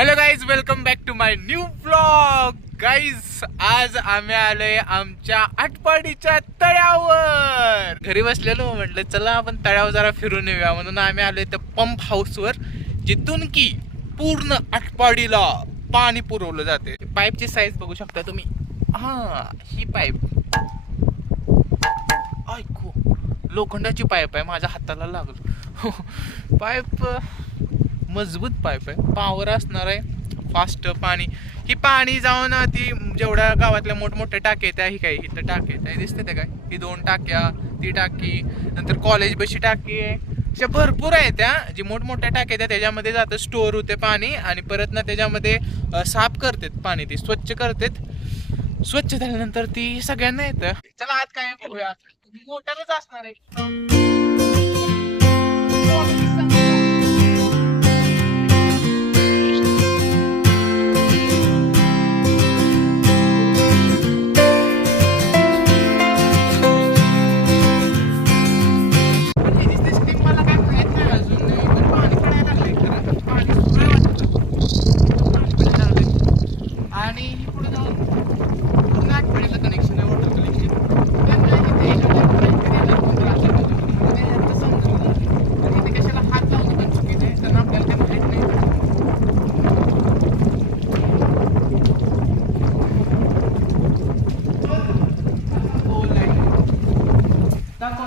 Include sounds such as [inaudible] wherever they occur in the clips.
Hello guys welcome back to my new blog guys आज आम्ही आलोय आमच्या आटपाडीच्या तळ्यावर. घरी बसलेलो म्हटलं चला आपण तळ्यावर जरा फिरून येऊया. म्हणून आम्ही आलोय त्या पंप हाऊसवर जिथून की पूर्ण आटपाडीला पाणी पुरवलं जाते. पाईपची साईज बघू शकता तुम्ही. हा ही पाईप ऐकू लोखंडाची पाईप आहे माझ्या हाताला लागलो. पाईप [laughs] मजबूत पाईप आहे. पावर असणार आहे फास्ट पाणी. ही पाणी जाऊन ती जेवढ्या गावातल्या मोठमोठ्या टाक्या त्या ही काय इथं टाके त्या दिसते ते काय? ही दोन टाक्या ती टाकी नंतर कॉलेज बशी टाकी आहे. अशा भरपूर आहेत त्या जी मोठमोठ्या टाक्या त्या त्याच्यामध्ये जातं स्टोअर होते पाणी आणि परत ना त्याच्यामध्ये साफ करतात पाणी ती स्वच्छ करतात. स्वच्छ झाल्यानंतर ती सगळ्यांना येतं. चला आज काय बघूया. मोटरच असणार आहे.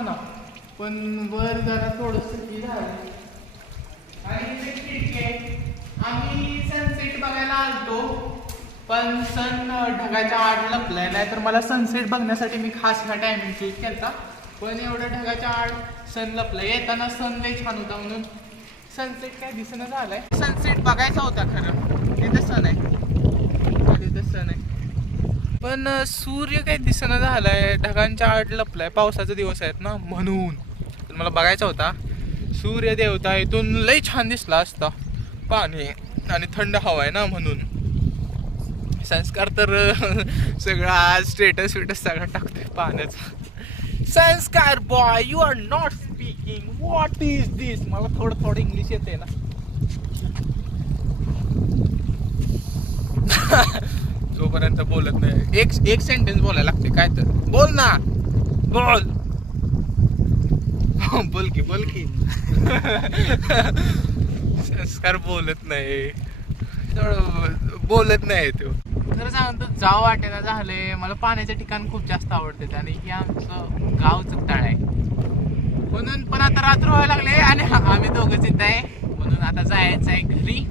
ना. पण वर जरा थोडस हे झालं. आणि इथे खिडकी आहे. आम्ही सनसेट बघायला आलतो. पण सन ढगाच्या आड लपलाय. नाही तर मला सनसेट बघण्यासाठी मी खास ह्या टायमिंग चूज केलता. पण एवढं ढगाच्या आड सन लपलाय. येताना सन लय छान होता म्हणून. सनसेट काय दिसणं झालाय. सनसेट बघायचा होता खरं. तिथे सन आहे. पण सूर्य काही दिसेना झालाय ढगांच्या आड लपलाय. पावसाचा दिवस आहेत ना म्हणून. तर मला बघायचा होता सूर्य देवता इथून लई छान दिसला असता. पाणी आणि थंड हवा आहे ना म्हणून. संस्कार तर सगळा आज स्टेटस विटस सगळं टाकतोय पाण्याचा. Sanskar boy you are not speaking what is this मला थोडं थोडं इंग्लिश येते ना. [laughs] जोपर्यंत बोलत नाही. एक एक सेंटेन्स बोलायला लागते. काय तर. बोल ना. बोल. हो, बोल की बोल की. संस्कार बोलत नाही. बोलत नाही तो. तर सांगतो जाव वाटेना झाले. मला पाण्याचे ठिकाण खूप जास्त आवडते. आणि हे आमचं गावचं तळ आहे. म्हणून पण आता रात्र व्हायला लागले आणि आम्ही दोघं येत आहे. म्हणून आता जायचं आहे घरी.